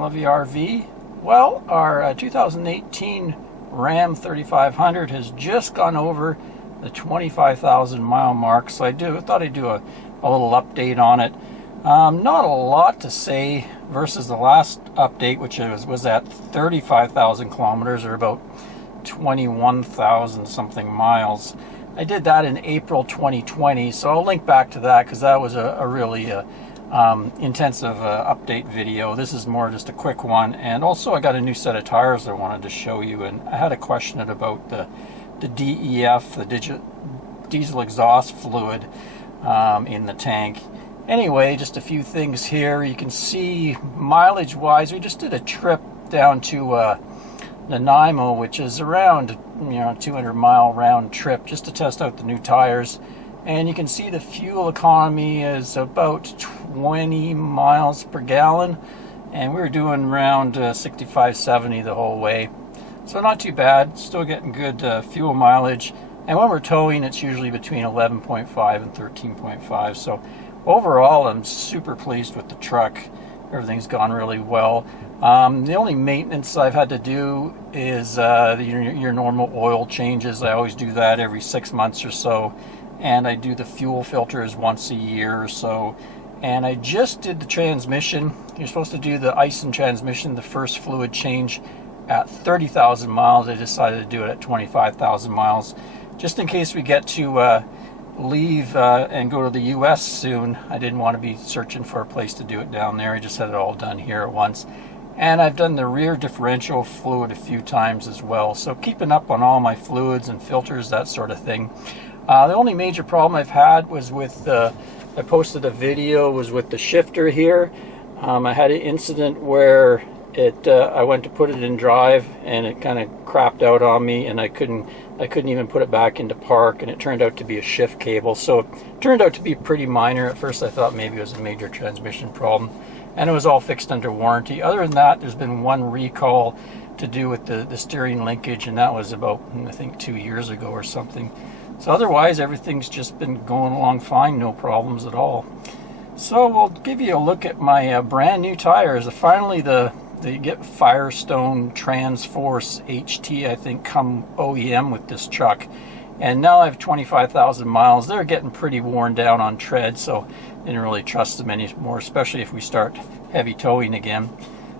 Lovey RV. Well, our 2018 Ram 3500 has just gone over the 25,000 mile mark, so I thought I'd do a little update on it. Not a lot to say versus the last update, which was at 35,000 kilometers, or about 21,000 something miles. I did that in April 2020, so I'll link back to that because that was a really intensive update video. This is more just a quick one, and also I got a new set of tires I wanted to show you, and I had a question about the DEF, the diesel exhaust fluid in the tank. Anyway, just a few things here. You can see mileage wise, we just did a trip down to Nanaimo, which is around 200-mile round trip, just to test out the new tires. And you can see the fuel economy is about 20 miles per gallon, and we were doing around 65-70 the whole way. So not too bad, still getting good fuel mileage. And when we're towing, it's usually between 11.5 and 13.5. So overall, I'm super pleased with the truck. Everything's gone really well. The only maintenance I've had to do is your normal oil changes. I always do that every 6 months or so. And I do the fuel filters once a year or so. And I just did the transmission. You're supposed to do the ice and transmission, the first fluid change, at 30,000 miles. I decided to do it at 25,000 miles. Just in case we get to leave and go to the US soon. I didn't want to be searching for a place to do it down there. I just had it all done here at once. And I've done the rear differential fluid a few times as well. So keeping up on all my fluids and filters, that sort of thing. The only major problem I've had was with I posted a video, was with the shifter here. I had an incident where I went to put it in drive and it kind of crapped out on me, and I couldn't even put it back into park, and it turned out to be a shift cable. So it turned out to be pretty minor. At first I thought maybe it was a major transmission problem, and it was all fixed under warranty. Other than that, there's been one recall to do with the steering linkage, and that was about, I think, 2 years ago or something. So otherwise, everything's just been going along fine, no problems at all. So we'll give you a look at my brand new tires. Finally, they get Firestone Transforce HT, I think, come OEM with this truck. And now I have 25,000 miles. They're getting pretty worn down on tread, so I didn't really trust them anymore, especially if we start heavy towing again.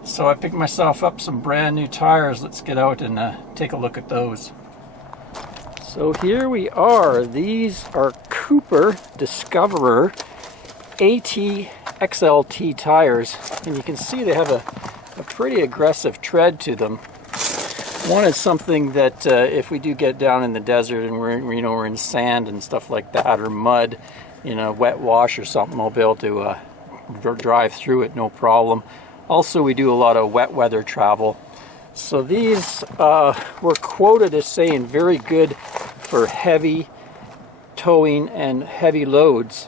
So I picked myself up some brand new tires. Let's get out and take a look at those. So here we are. These are Cooper Discoverer AT3 XLT tires, and you can see they have a pretty aggressive tread to them. One is something that if we do get down in the desert and we're in sand and stuff like that, or mud, wet wash or something, we'll be able to drive through it no problem. Also, we do a lot of wet weather travel. So these were quoted as saying very good for heavy towing and heavy loads,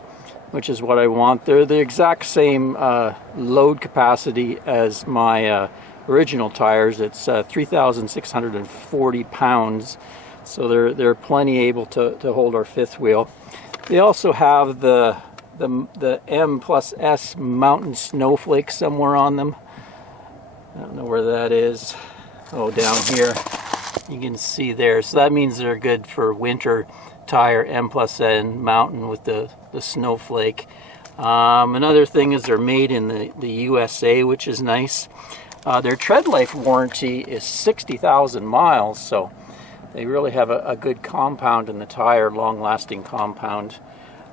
which is what I want. They're the exact same load capacity as my original tires. It's 3,640 pounds, so they're plenty able to hold our fifth wheel. They also have the M+S mountain snowflake somewhere on them. I don't know where that is. Oh, down here. You can see there. So that means they're good for winter tire, M+N mountain with the snowflake. Another thing is they're made in the USA, which is nice. Their tread life warranty is 60,000 miles, so they really have a good compound in the tire, long-lasting compound.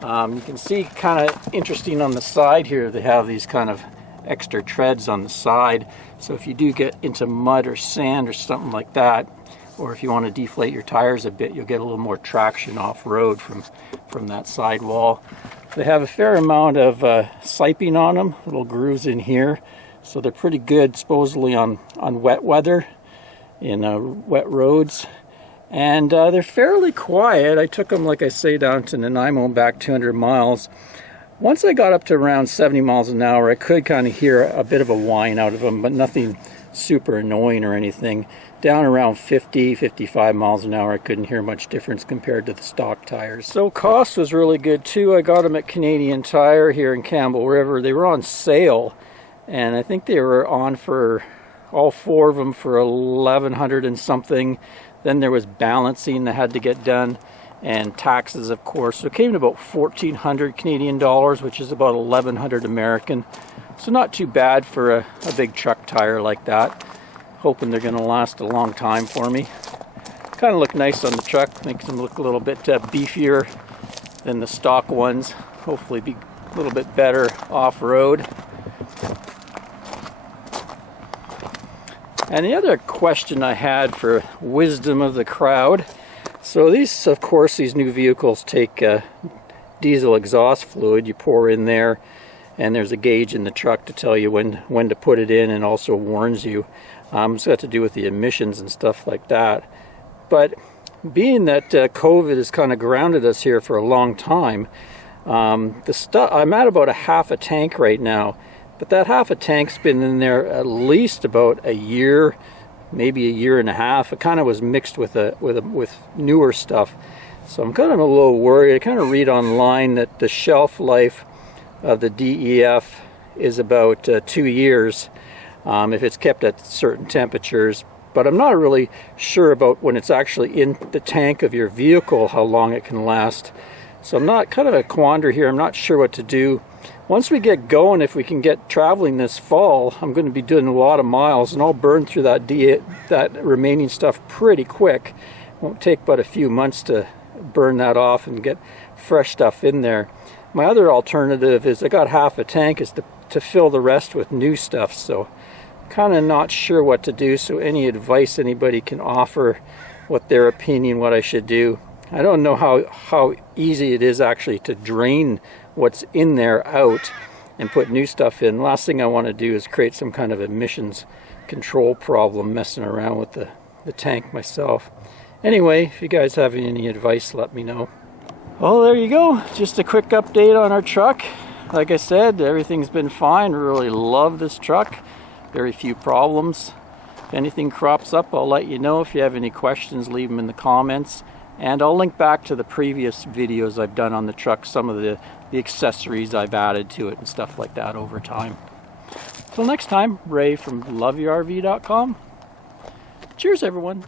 You can see, kind of interesting on the side here, they have these kind of extra treads on the side. So if you do get into mud or sand or something like that, or if you want to deflate your tires a bit, you'll get a little more traction off-road from that sidewall. They have a fair amount of siping on them, little grooves in here. So they're pretty good, supposedly, on wet weather, in wet roads. And they're fairly quiet. I took them, like I say, down to Nanaimo and back 200 miles. Once I got up to around 70 miles an hour, I could kind of hear a bit of a whine out of them, but nothing super annoying or anything. Down around 50, 55 miles an hour, I couldn't hear much difference compared to the stock tires. So cost was really good too. I got them at Canadian Tire here in Campbell River. They were on sale, and I think they were on for all 4 of them for 1,100 and something. Then there was balancing that had to get done, and taxes, of course. So it came to about 1,400 Canadian dollars, which is about 1,100 American. So not too bad for a big truck tire like that. Hoping they're going to last a long time for me. Kind of look nice on the truck, makes them look a little bit beefier than the stock ones. Hopefully be a little bit better off-road. And the other question I had for wisdom of the crowd, so these, of course, these new vehicles take diesel exhaust fluid. You pour in there, and there's a gauge in the truck to tell you when to put it in, and also warns you. It's got to do with the emissions and stuff like that. But being that COVID has kind of grounded us here for a long time, I'm at about a half a tank right now. But that half a tank's been in there at least about a year, maybe a year and a half. It kind of was mixed with newer stuff. So I'm kind of a little worried. I kind of read online that the shelf life of the DEF is about 2 years if it's kept at certain temperatures. But I'm not really sure about when it's actually in the tank of your vehicle, how long it can last. So I'm not, kind of a quandary here. I'm not sure what to do. Once we get going, if we can get traveling this fall, I'm going to be doing a lot of miles, and I'll burn through that remaining stuff pretty quick. It won't take but a few months to burn that off and get fresh stuff in there. My other alternative is I got half a tank is to fill the rest with new stuff. So kind of not sure what to do. So any advice anybody can offer, what their opinion, what I should do. I don't know how easy it is actually to drain what's in there out and put new stuff in. Last thing I want to do is create some kind of emissions control problem messing around with the tank myself. Anyway, if you guys have any advice, let me know. Well, there you go. Just a quick update on our truck. Like I said, everything's been fine. Really love this truck. Very few problems. If anything crops up, I'll let you know. If you have any questions, leave them in the comments. And I'll link back to the previous videos I've done on the truck, some of the accessories I've added to it and stuff like that over time. Till next time, Ray from loveyourrv.com. Cheers, everyone.